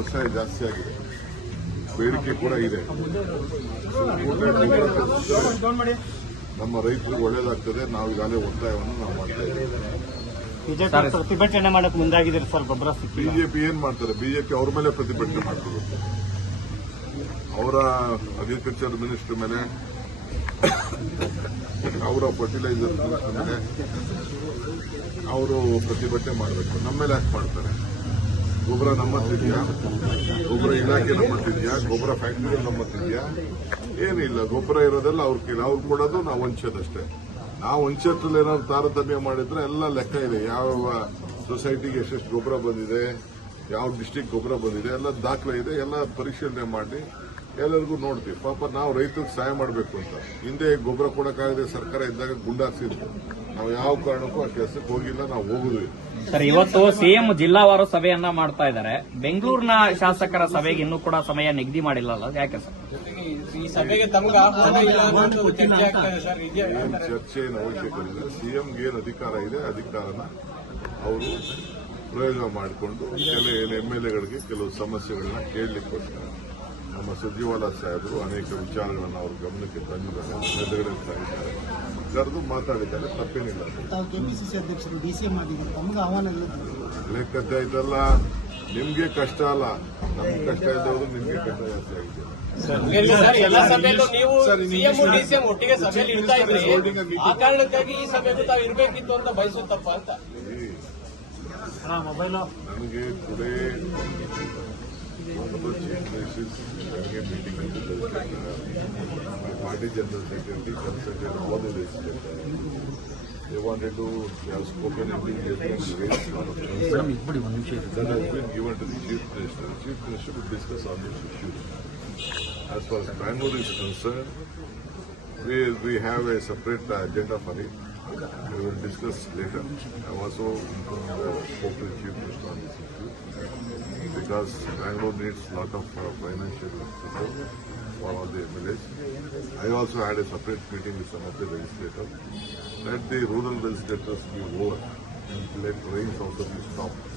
ವ್ಯವಸಾಯ ಜಾಸ್ತಿ ಆಗಿದೆ, ಬೇಡಿಕೆ ಕೂಡ ಇದೆ. ನಮ್ಮ ರೈತರಿಗೆ ಒಳ್ಳೇದಾಗ್ತದೆ. ನಾವು ಈಗಾಗಲೇ ಒತ್ತಾಯವನ್ನು ನಾವು ಮಾಡ್ತಾ ಇದ್ದೀವಿ. ಪ್ರತಿಭಟನೆ ಮಾಡಕ್ಕೆ ಮುಂದಾಗಿದ್ದೀರಿ ಸರ್. ಗೊಬ್ಬರ ಬಿಜೆಪಿ ಏನ್ ಮಾಡ್ತಾರೆ? ಬಿಜೆಪಿ ಅವ್ರ ಮೇಲೆ ಪ್ರತಿಭಟನೆ ಮಾಡ್ತಾರೆ. ಅವರ ಅಗ್ರಿಕಲ್ಚರ್ ಮಿನಿಸ್ಟರ್ ಮೇಲೆ, ಅವರ ಫರ್ಟಿಲೈಸರ್ ಮಿನಿಸ್ಟರ್ ಮೇಲೆ ಅವರು ಪ್ರತಿಭಟನೆ ಮಾಡಬೇಕು. ನಮ್ಮ ಮೇಲೆ ಯಾಕೆ ಮಾಡ್ತಾರೆ? ಗೊಬ್ಬರ ನಮ್ಮತ್ತಿದೆಯಾ? ಗೊಬ್ಬರ ಇಲಾಖೆ ನಮ್ಮತ್ತಿದೆಯಾ? ಗೊಬ್ಬರ ಫ್ಯಾಕ್ಟರಿ ನಮ್ಮತ್ತಿದೆಯಾ? ಏನಿಲ್ಲ. ಗೊಬ್ಬರ ಇರೋದೆಲ್ಲ ಅವ್ರ ಕೈಲಿ. ಅವ್ರು ಕೊಡೋದು ನಾವು ಹಂಚೋದಷ್ಟೇ. ನಾವು ಹಂಚೋದ್ರಲ್ಲಿ ಏನಾದ್ರು ತಾರತಮ್ಯ ಮಾಡಿದ್ರೆ ಎಲ್ಲ ಲೆಕ್ಕ ಇದೆ. ಯಾವ ಸೊಸೈಟಿಗೆ ಎಷ್ಟೆಷ್ಟು ಗೊಬ್ಬರ ಬಂದಿದೆ, ಯಾವ ಡಿಸ್ಟಿಕ್ ಗೊಬ್ಬರ ಬಂದಿದೆ, ಎಲ್ಲ ದಾಖಲೆ ಇದೆ. ಎಲ್ಲ ಪರಿಶೀಲನೆ ಮಾಡಿ ಎಲ್ಲರಿಗೂ ನೋಡ್ತೀವಿ. ಪಾಪ ನಾವು ರೈತರಿಗೆ ಸಹಾಯ ಮಾಡಬೇಕು ಅಂತ ಹಿಂದೆ ಗೊಬ್ಬರ ಕೊಡಕ್ಕಾಗದೆ ಸರ್ಕಾರ ಇದ್ದಾಗ ಗುಂಡಾಕ್ಸಿದ್ರು. ನಾವು ಯಾವ ಕಾರಣಕ್ಕೂ ಆ ಕೆಲಸಕ್ಕೆ ಹೋಗಿಲ್ಲ, ನಾವು ಹೋಗುದು. ಸರ್, ಇವತ್ತು ಸಿಎಂ ಜಿಲ್ಲಾವಾರು ಸಭೆಯನ್ನ ಮಾಡ್ತಾ ಇದ್ದಾರೆ. ಬೆಂಗಳೂರಿನ ಶಾಸಕರ ಸಭೆಗೆ ಇನ್ನೂ ಕೂಡ ಸಮಯ ನಿಗದಿ ಮಾಡಿಲ್ಲಲ್ಲ, ಯಾಕೆ ಸರ್? ಈ ಸಭೆಗೆ ತಮಗೆ ಆಹ್ವಾನ ಇಲ್ಲ ಅನ್ನೋದು ಚರ್ಚೆ ಆಗ್ತದೆ ಸರ್. ಏನು ಚರ್ಚೆ ಏನು ಅವಶ್ಯಕತೆ ಇಲ್ಲ. ಸಿಎಂಗೆ ಏನು ಅಧಿಕಾರ ಇದೆ, ಅಧಿಕಾರನ ಅವರು ಪ್ರಯೋಗ ಮಾಡಿಕೊಂಡು ಕೆಲವು ಎಂಎಲ್ಎಗಳಿಗೆ ಕೆಲವು ಸಮಸ್ಯೆಗಳನ್ನ ಕೇಳಲಿಕ್ಕೋಸ್ಕರ ನಮ್ಮ ಸಚಿವಾಲಯ ಸಾಹೇಬರು ಅನೇಕ ವಿಚಾರಗಳನ್ನು ಅವ್ರ ಗಮನಕ್ಕೆ ತಂದಿದ್ದಾರೆ, ಎದುರುಗಡೆ ತಂದಿದ್ದಾರೆ, ಕರೆದು ಮಾತಾಡಿದ್ದಾರೆ. ತಪ್ಪೇನಿಲ್ಲ. ಕೆಪಿಸಿಸಿ ಅಧ್ಯಕ್ಷರು ಡಿಸಿಎಂ ಆಗಿದ್ದಾರೆ, ತಮಗೆ ಆಹ್ವಾನ ಇಲ್ಲ. ಲೆಕ್ಕದ್ದೆ ಆಯ್ತಲ್ಲ. ನಿಮ್ಗೆ ಕಷ್ಟ ಅಲ್ಲ, ನಮ್ಗೆ ಕಷ್ಟ ಇದ್ದವರು ನಿಮ್ಗೆ ಕಷ್ಟ ಜಾಸ್ತಿ ಆಗಿದೆ. ಎಲ್ಲ ಸಭೆಯಲ್ಲೂ ನೀವು ಸಿಎಂ ಡಿಸಿಎಂ ಒಟ್ಟಿಗೆ ಸಭೆಯಲ್ಲಿ ಇರ್ತಾ ಇದ್ರಿ. ಆ ಕಾರಣಕ್ಕಾಗಿ ಈ ಸಭೆಗೂ ತಾವು ಇರಬೇಕಿತ್ತು ಅಂತ ಬಯಸುತ್ತಪ್ಪ ಅಂತ. ನನಗೆ today meeting party general secretary consulted all the legislators. They wanted to have spoken immediately and raise a lot of concerns that has been given to the Chief Minister. The Chief Minister will discuss on this issue. As far as Bangalore is concerned, we have a separate agenda for it. We will discuss later. I have also spoke to the Chief Minister on this issue because Bangalore needs a lot of financial support for all the MLAs. I also had a separate meeting with some of the legislators. Let the rural legislators be over and let rains also be stopped.